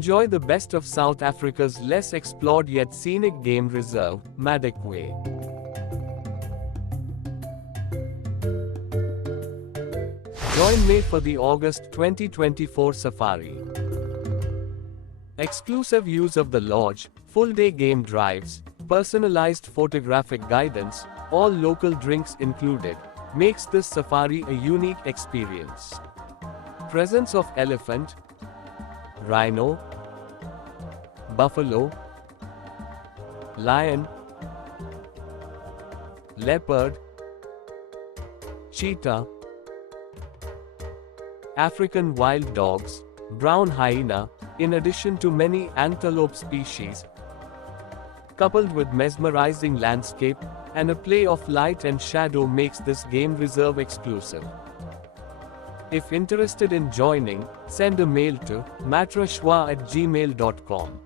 Enjoy the best of South Africa's less explored yet scenic game reserve, Madikwe. Join me for the August 2024 safari. Exclusive use of the lodge, full-day game drives, personalized photographic guidance, all local drinks included, makes this safari a unique experience. Presence of elephant, rhino, buffalo, lion, leopard, cheetah, African wild dogs, brown hyena, in addition to many antelope species, coupled with mesmerizing landscape and a play of light and shadow makes this game reserve exclusive. If interested in joining, send a mail to matrishva@gmail.com.